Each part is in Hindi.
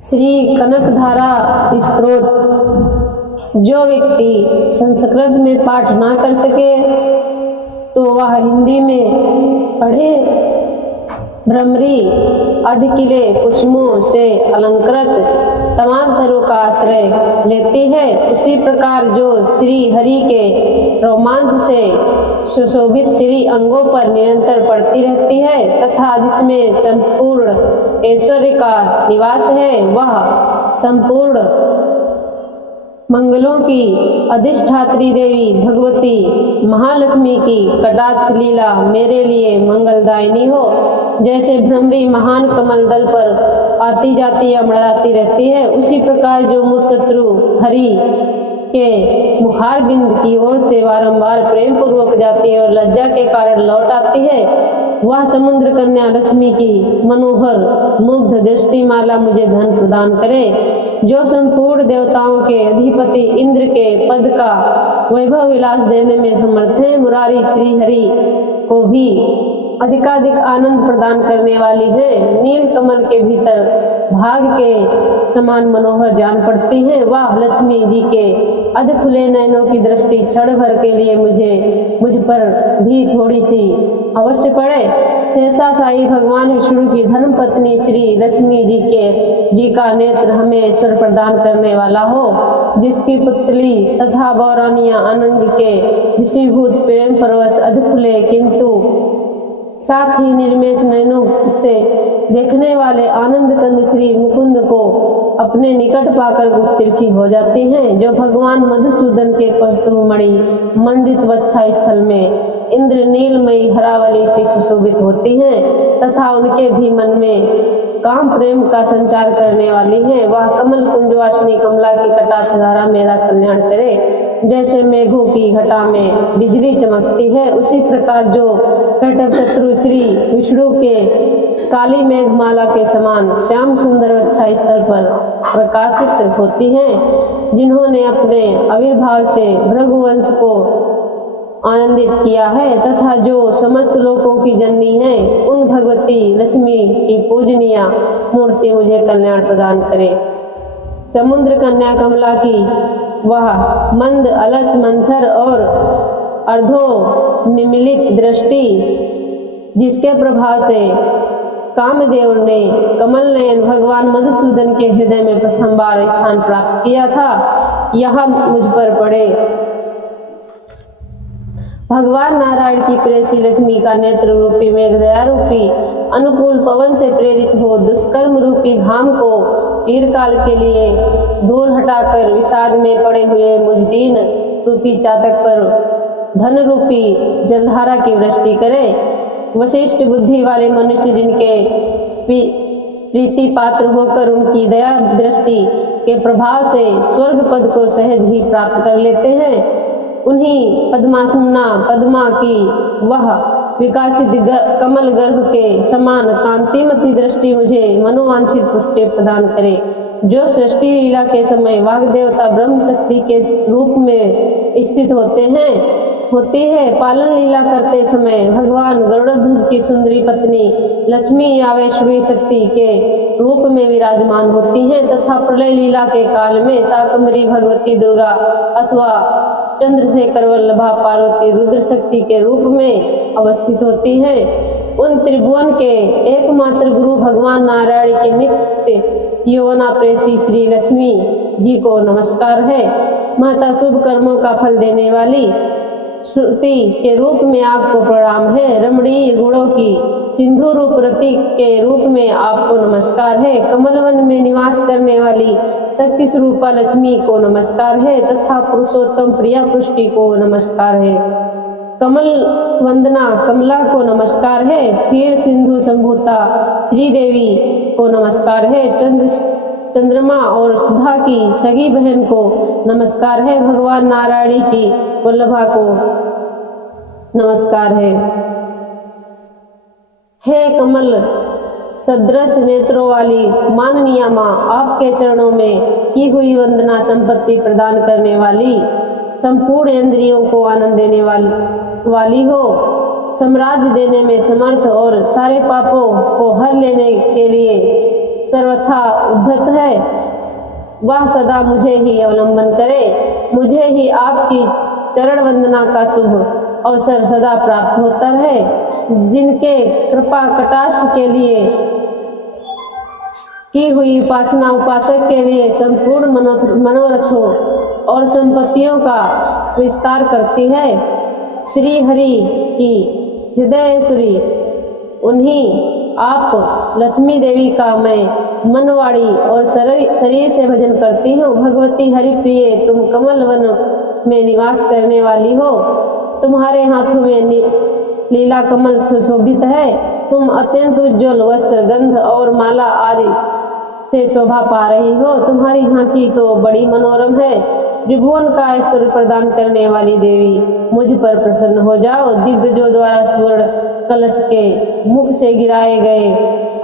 श्री कनकधारा स्तोत्र। जो व्यक्ति संस्कृत में पाठ ना कर सके तो वह हिंदी में पढ़े। भ्रमरी अधकिले कुसुमों से अलंकृत तमाम तरों का आश्रय लेती है, उसी प्रकार जो श्री हरि के रोमांच से सुशोभित श्री अंगों पर निरंतर पड़ती रहती है तथा जिसमें संपूर्ण ऐश्वर्य का निवास है, वह संपूर्ण मंगलों की अधिष्ठात्री देवी भगवती महालक्ष्मी की कटाक्ष लीला मेरे लिए मंगलदायिनी हो। जैसे भ्रमरी महान कमल दल पर आती जाती या मड़ाती रहती है, उसी प्रकार जो मुशत्रु हरि के मुखार बिंद की ओर से बारंबार प्रेम पूर्वक जाती है और लज्जा के कारण लौट आती है, वह समुद्र कन्या लक्ष्मी की मनोहर मुग्ध दृष्टिमाला मुझे धन प्रदान करे। जो संपूर्ण देवताओं के अधिपति इंद्र के पद का वैभव विलास देने में समर्थ है, मुरारी श्री हरि को भी अधिकाधिक आनंद प्रदान करने वाली है। नील कमल के भीतर भाग के समान मनोहर जान पड़ती हैं। वह लक्ष्मी जी के अध खुले नयनों की दृष्टि क्षण भर के लिए मुझ पर भी थोड़ी सी अवश्य पड़े। शेषा साई भगवान विष्णु की धर्म पत्नी श्री लक्ष्मी जी का नेत्र हमें ईश्वर प्रदान करने वाला हो, जिसकी पुतली तथा बौरानियां अनंग के विषीभूत प्रेम परवश अध खुले किंतु साथ ही निर्मेश नयनों से देखने वाले आनंद कंद श्री मुकुंद को अपने निकट पाकर गुप्तिरछी हो जाती हैं। जो भगवान मधुसूदन के कौस्तुभमणि मंडित वत्सा स्थल में इंद्र नीलमयी हरावली से सुशोभित होती हैं तथा उनके भी मन में काम प्रेम का संचार करने वाली है, वह कमल कुंजवासिनी कमला की कटाक्ष धारा मेरा कल्याण करे। जैसे मेघों की घटा में बिजली चमकती है, उसी प्रकार जो कटक शत्रु श्री विष्णु के काली मेघमाला के समान श्याम सुंदर वत्सा स्थल पर प्रकाशित होती हैं, जिन्होंने अपने आविर्भाव से भृगुवंश को आनंदित किया है तथा जो समस्त लोकों की जननी है, उन भगवती लक्ष्मी की पूजनीय मूर्ति मुझे कल्याण प्रदान करे। समुद्र कन्या कमला की वह मंद अलस मंथर और अर्धो निमिलित दृष्टि, जिसके प्रभाव से कामदेव ने कमल नयन भगवान मधुसूदन के हृदय में प्रथम बार स्थान प्राप्त किया था, यह मुझ पर पड़े। भगवान नारायण की प्रेसी लक्ष्मी का नेत्र रूपी मेघ दया रूपी अनुकूल पवन से प्रेरित हो दुष्कर्म रूपी घाम को चिरकाल के लिए दूर हटाकर विषाद में पड़े हुए मुजदीन रूपी चातक पर धन रूपी जलधारा की वृष्टि करे। वशिष्ठ बुद्धि वाले मनुष्य जिनके प्रीति पात्र होकर उनकी दया दृष्टि के प्रभाव से स्वर्ग पद को सहज ही प्राप्त कर लेते हैं, उन्हीं पद्मासुना पद्मा की वह विकासित कमल गर्भ के समान कांतिमती दृष्टि मुझे मनोवांछित पुष्टि प्रदान करे। जो सृष्टि लीला के समय वाग देवता ब्रह्म शक्ति के रूप में स्थित होती है, पालन लीला करते समय भगवान गरुड़ध्वज की सुंदरी पत्नी लक्ष्मी या वैष्णवी शक्ति के रूप में विराजमान होती हैं तथा प्रलय लीला के काल में शाकंभरी भगवती दुर्गा अथवा चंद्रशेखर वल्लभा पार्वती रुद्र शक्ति के रूप में अवस्थित होती हैं। उन त्रिभुवन के एकमात्र गुरु भगवान नारायण के नित्य यौवना प्रेसी श्री लक्ष्मी जी को नमस्कार है। माता शुभ कर्मों का फल देने वाली श्रुति के रूप में आपको प्रणाम है। रमणीय गुणों की सिंधु रूप रति के रूप में आपको नमस्कार है। कमलवन में निवास करने वाली शक्ति स्वरूपा लक्ष्मी को नमस्कार है तथा पुरुषोत्तम प्रिया पुष्टि को नमस्कार है। कमल वंदना कमला को नमस्कार है। क्षीर सिंधु संभूता श्रीदेवी को नमस्कार है। चंद्रमा और सुधा की सगी बहन को नमस्कार है। भगवान नारायणी की वल्लभा को नमस्कार है। हे कमल सदृश नेत्रों वाली माननीय माँ, आपके चरणों में की हुई वंदना संपत्ति प्रदान करने वाली, संपूर्ण इंद्रियों को आनंद देने वाली हो, साम्राज्य देने में समर्थ और सारे पापों को हर लेने के लिए सर्वथा उद्धत है, वह सदा मुझे ही अवलंबन करे। मुझे ही आपकी चरण वंदना का शुभ अवसर सदा प्राप्त होता रहे। जिनके कृपा कटाक्ष के लिए की हुई उपासना उपासक के लिए संपूर्ण मनोरथों और संपत्तियों का विस्तार करती है। श्री हरि की हृदयेश्वरी उन्हीं आप लक्ष्मी देवी का मैं मनवाड़ी और शरीर से भजन करती हूँ। भगवती हरि प्रिय, तुम कमल वन में निवास करने वाली हो। तुम्हारे हाथों में लीला कमल सुशोभित है। तुम अत्यंत उज्ज्वल वस्त्र, गंध और माला आदि से शोभा पा रही हो। तुम्हारी झांकी तो बड़ी मनोरम है। त्रिभुवन का ऐश्वर्य प्रदान करने वाली देवी, मुझ पर प्रसन्न हो जाओ। दिग्गजों द्वारा स्वर्ण कलश के मुख से गिराए गए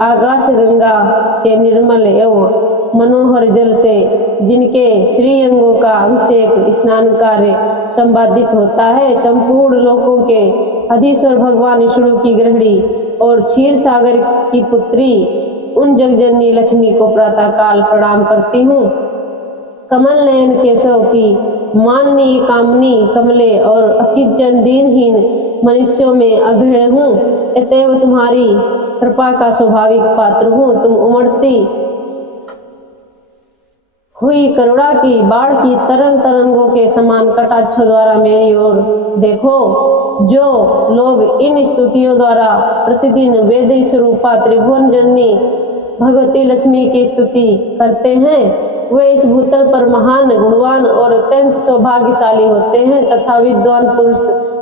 आकाश गंगा के निर्मल एवं मनोहर जल से जिनके श्रीअंगों का अभिषेक स्नान कार्य संपादित होता है, संपूर्ण लोकों के अधीश्वर भगवान विष्णु की गृहिणी और क्षीर सागर की पुत्री उन जगजननी लक्ष्मी को प्रातः काल प्रणाम करती हूँ। कमल नयन केशव की माननीय कामनी कमले और अकिंचन दीनहीन मनुष्यों में अग्रणी हूँ। अतएव तुम्हारी कृपा का स्वाभाविक पात्र हूँ। तुम उमड़ती हुई करुणा की बाढ़ की तरंग तरंगों के समान कटाक्षों द्वारा मेरी ओर देखो। जो लोग इन स्तुतियों द्वारा प्रतिदिन वेद स्वरूपा त्रिभुवन जननी भगवती लक्ष्मी की स्तुति करते हैं, वे इस भूतल पर महान, गुणवान और अत्यंत सौभाग्यशाली होते हैं तथा विद्वान पुरुष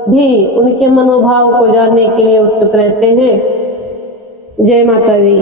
भी उनके मनोभाव को जानने के लिए उत्सुक रहते हैं। जय माता दी।